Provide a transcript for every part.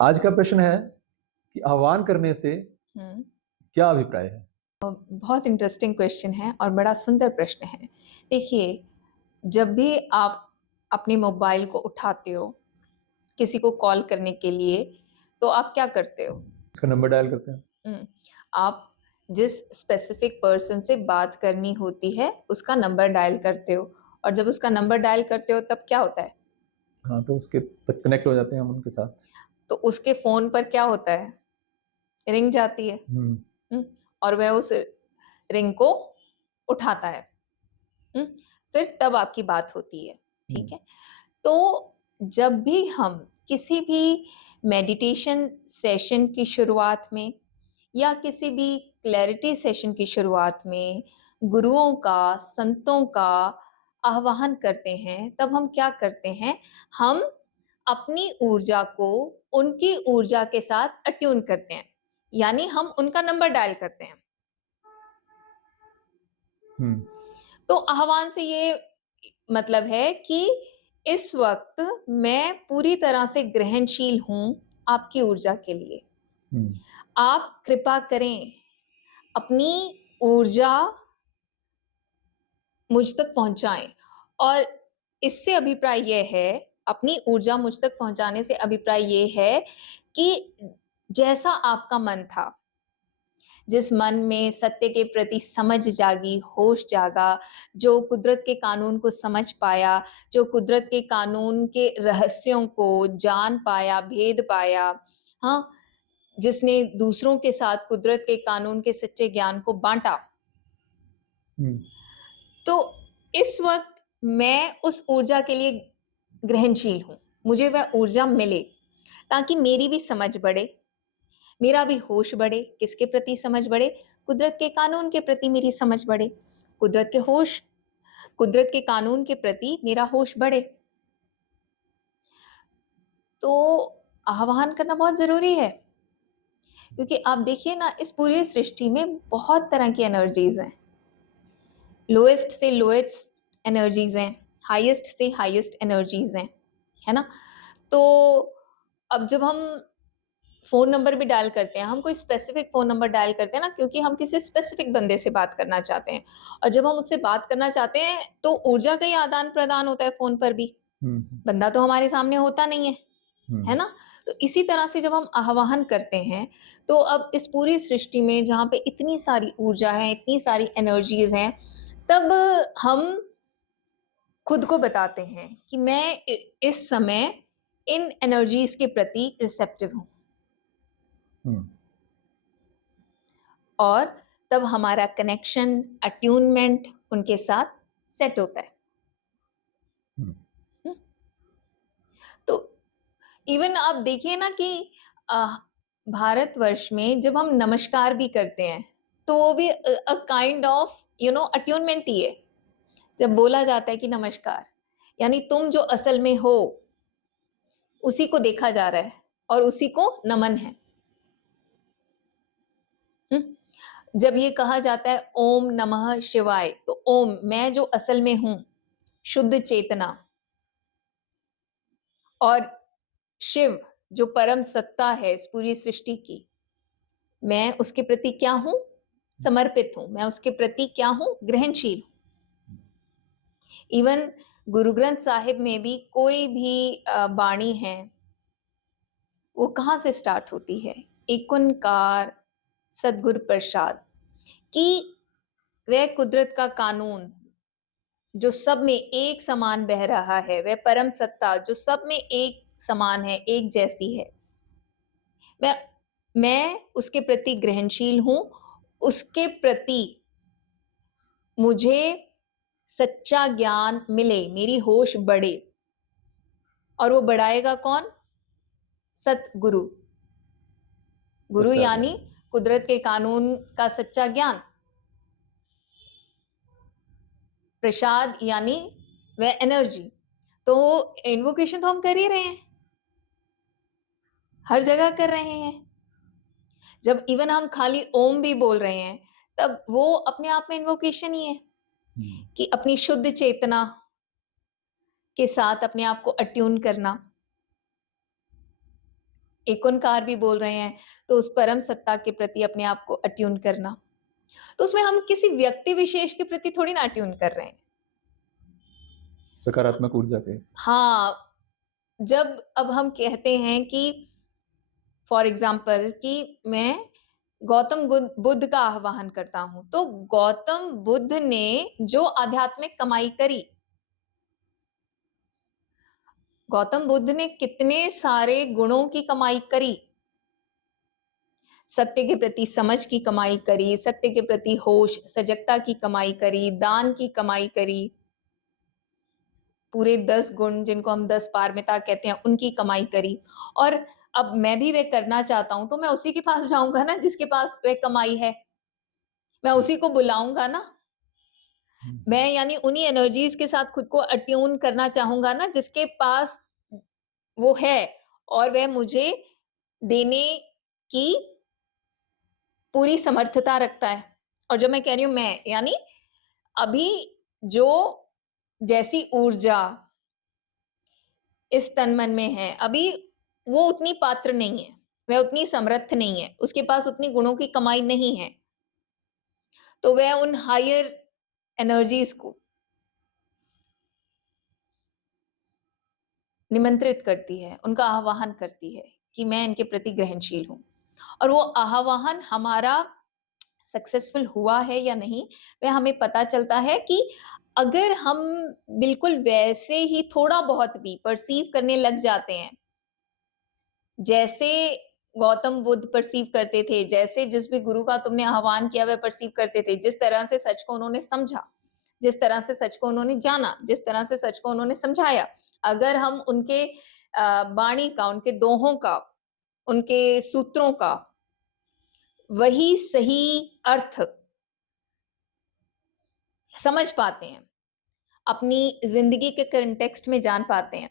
आज का प्रश्न है कि आह्वान करने से हम्म, क्या अभिप्राय है? बहुत इंटरेस्टिंग क्वेश्चन है और बड़ा सुंदर प्रश्न है। देखिए, जब भी आप अपने मोबाइल को उठाते हो किसी को कॉल करने के लिए, तो आप क्या करते हो? इसका नंबर डायल करते हैं। हम्म, आप जिस स्पेसिफिक पर्सन से बात करनी होती है उसका नंबर डायल करते हो, और जब उसका नंबर डायल करते हो तब क्या होता है? हाँ, तो उसके तक कनेक्ट हो जाते हैं हम उनके साथ। तो उसके फोन पर क्या होता है? रिंग जाती है। हम्म। हम्म, और वह उस रिंग को उठाता है। हम्म, फिर तब आपकी बात होती है। ठीक हम्म। है। तो जब भी हम किसी भी मेडिटेशन सेशन की शुरुआत में या किसी भी क्लैरिटी सेशन की शुरुआत में गुरुओं का, संतों का आह्वान करते हैं, तब हम क्या करते हैं? हम अपनी ऊर्जा को उनकी ऊर्जा के साथ अट्यून करते हैं, यानी हम उनका नंबर डायल करते हैं। हम्म। तो आह्वान से ये मतलब है कि इस वक्त मैं पूरी तरह से ग्रहणशील हूं आपकी ऊर्जा के लिए। हम्म। आप कृपा करें, अपनी ऊर्जा मुझ तक पहुंचाएं। और इससे अभिप्राय यह है, अपनी ऊर्जा मुझ तक पहुंचाने से अभिप्राय यह है कि जैसा आपका मन था, जिस मन में सत्य के प्रति समझ जागी, होश जागा, जो कुदरत के कानून को समझ पाया, जो कुदरत के कानून के रहस्यों को जान पाया, भेद पाया, हाँ, जिसने दूसरों के साथ कुदरत के कानून के सच्चे ज्ञान को बांटा, हम्म। तो इस वक्त मैं उस ऊर्जा के लिए ग्रहणशील हूं। मुझे वह ऊर्जा मिले ताकि मेरी भी समझ बढ़े, मेरा भी होश बढ़े। किसके प्रति समझ बढ़े? कुदरत के कानून के प्रति मेरी समझ बढ़े। कुदरत के कानून के प्रति मेरा होश बढ़े। तो आह्वान करना बहुत जरूरी है, क्योंकि आप देखिए ना, इस पूरी सृष्टि में बहुत तरह की एनर्जीज हैं। लोएस्ट से लोएस्ट एनर्जीज हैं, हाईएस्ट से हाईएस्ट एनर्जीज हैं, है ना? तो अब जब हम फोन नंबर भी डायल करते हैं, हम कोई स्पेसिफिक फोन नंबर डायल करते हैं ना, क्योंकि हम किसी स्पेसिफिक बंदे से बात करना चाहते हैं। और जब हम उससे बात करना चाहते हैं तो ऊर्जा का ही आदान प्रदान होता है फोन पर भी। हम्म। बंदा तो हमारे सामने होता नहीं है हम्म। ना? तो इसी तरह से जब हम आह्वान करते हैं, तो अब इस पूरी सृष्टि में जहाँ पे इतनी सारी ऊर्जा है, इतनी सारी एनर्जीज हैं, तब हम खुद को बताते हैं कि मैं इस समय इन एनर्जीज के प्रति रिसेप्टिव हूँ। हम्म। और तब हमारा कनेक्शन, अट्यूनमेंट उनके साथ सेट होता है। हम्म। हम्म? तो इवन आप देखिए ना कि भारतवर्ष में जब हम नमस्कार भी करते हैं, तो वो भी अ काइंड ऑफ अट्यूनमेंट ही है। जब बोला जाता है कि नमस्कार, यानी तुम जो असल में हो उसी को देखा जा रहा है और उसी को नमन है। हम्म? जब ये कहा जाता है ओम नमः शिवाय, तो ओम, मैं जो असल में हूं, शुद्ध चेतना, और शिव जो परम सत्ता है इस पूरी सृष्टि की, मैं उसके प्रति क्या हूं? समर्पित हूं। मैं उसके प्रति क्या हूं? ग्रहणशील हूं। इवन गुरु ग्रंथ साहिब में भी कोई भी बाणी है, वो कहाँ से स्टार्ट होती है? एक ओंकार सदगुरु प्रसाद, कि वह कुदरत का कानून जो सब में एक समान बह रहा है, वह परम सत्ता जो सब में एक समान है, एक जैसी है, मैं मैं उसके प्रति ग्रहणशील हूं। उसके प्रति मुझे सच्चा ज्ञान मिले, मेरी होश बढ़े। और वो बढ़ाएगा कौन? सतगुरु। गुरु सच्चा यानी ज्ञान। कुदरत के कानून का सच्चा ज्ञान, प्रसाद यानी वह एनर्जी। तो इन्वोकेशन तो हम कर ही रहे हैं, हर जगह कर रहे हैं। जब इवन हम खाली ओम भी बोल रहे हैं, तब वो अपने आप में इन्वोकेशन ही है, हम्म। कि अपनी शुद्ध चेतना के साथ अपने आप को अट्यून करना। एक ओंकार भी बोल रहे हैं, तो उस परम सत्ता के प्रति अपने आप को अट्यून करना। तो उसमें हम किसी व्यक्ति विशेष के प्रति थोड़ी ना अट्यून कर रहे हैं। सकारात्मक ऊर्जा के। हाँ, जब अब हम कहते हैं कि फॉर एग्ज़ाम्पल कि मैं गौतम बुद्ध का आह्वान करता हूँ, तो गौतम बुद्ध ने जो आध्यात्मिक कमाई करी, गौतम बुद्ध ने कितने सारे गुणों की कमाई करी। सत्य के प्रति समझ की कमाई करी, सत्य के प्रति होश, सजगता की कमाई करी, दान की कमाई करी, पूरे 10 गुण जिनको हम 10 पारमिता कहते हैं, उनकी कमाई करी। और अब मैं भी वह करना चाहता हूँ, तो मैं उसी के पास जाऊँगा ना जिसके पास वह कमाई है। मैं उसी को बुलाऊँगा ना। मैं यानी उन्हीं एनर्जीज़ के साथ खुद को अट्यून करना चाहूँगा ना जिसके पास वो है और वह मुझे देने की पूरी समर्थता रखता है। और जब मैं कह रही हूँ मैं, यानी अभी जो जैसी ऊर्जा इस तन मन में है, अभी वो उतनी पात्र नहीं है, वह उतनी समर्थ नहीं है, उसके पास उतनी गुणों की कमाई नहीं है। तो वह उन हायर एनर्जीज़ को निमंत्रित करती है, उनका आह्वान करती है कि मैं इनके प्रति ग्रहणशील हूँ। और वो आह्वान हमारा सक्सेसफुल हुआ है या नहीं, वह हमें पता चलता है कि अगर हम बिल्कुल वैसे ही थोड़ा बहुत भी परसीव करने लग जाते हैं, जैसे गौतम बुद्ध परसीव करते थे, जैसे जिस भी गुरु का तुमने आह्वान किया वह परसीव करते थे, जिस तरह से सच को उन्होंने समझा, जिस तरह से सच को उन्होंने जाना, जिस तरह से सच को उन्होंने समझाया, अगर हम उनके वाणी का, उनके दोहों का, उनके सूत्रों का वही सही अर्थ समझ पाते हैं, अपनी ज़िंदगी के कॉन्टेक्स्ट में जान पाते हैं,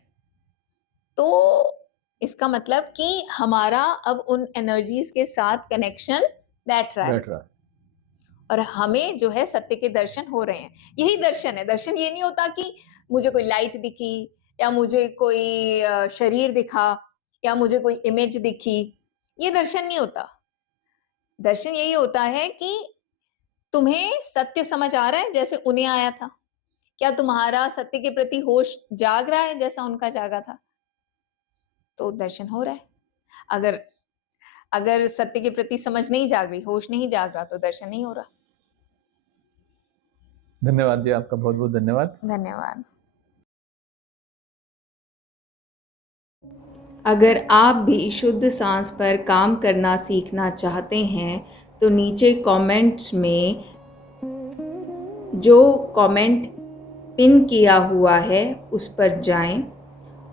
तो इसका मतलब कि हमारा अब उन एनर्जीज़ के साथ कनेक्शन बैठ रहा है। बैठ रहा है। और हमें जो है सत्य के दर्शन हो रहे हैं। यही दर्शन है। दर्शन ये नहीं होता कि मुझे कोई लाइट दिखी या मुझे कोई शरीर दिखा या मुझे कोई इमेज दिखी, ये दर्शन नहीं होता। दर्शन यही होता है कि तुम्हें सत्य समझ आ रहा है जैसे उन्हें आया था। क्या तुम्हारा सत्य के प्रति होश जाग रहा है जैसा उनका जागा था? तो दर्शन हो रहा है। अगर अगर सत्य के प्रति समझ नहीं जाग रही, होश नहीं जाग रहा, तो दर्शन नहीं हो रहा। धन्यवाद जी, आपका बहुत बहुत धन्यवाद। धन्यवाद। अगर आप भी शुद्ध सांस पर काम करना सीखना चाहते हैं तो नीचे कमेंट्स में जो कमेंट पिन किया हुआ है उस पर जाएं।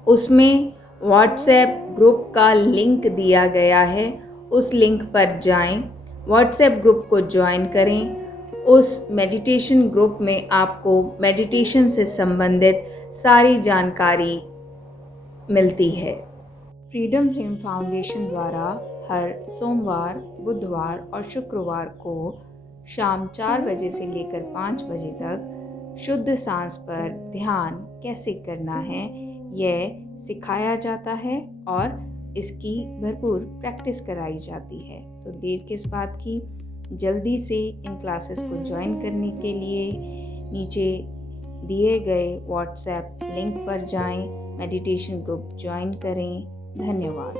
उसमें व्हाट्सएप ग्रुप का लिंक दिया गया है, उस लिंक पर जाएं, व्हाट्सएप ग्रुप को ज्वाइन करें। उस मेडिटेशन ग्रुप में आपको मेडिटेशन से संबंधित सारी जानकारी मिलती है। फ्रीडम फ्लेम फाउंडेशन द्वारा हर सोमवार, बुधवार और शुक्रवार को शाम 4 बजे से लेकर 5 बजे तक शुद्ध सांस पर ध्यान कैसे करना है यह सिखाया जाता है और इसकी भरपूर प्रैक्टिस कराई जाती है। तो देर किस बात की, जल्दी से इन क्लासेस को ज्वाइन करने के लिए नीचे दिए गए व्हाट्सएप लिंक पर जाएं, मेडिटेशन ग्रुप ज्वाइन करें। धन्यवाद।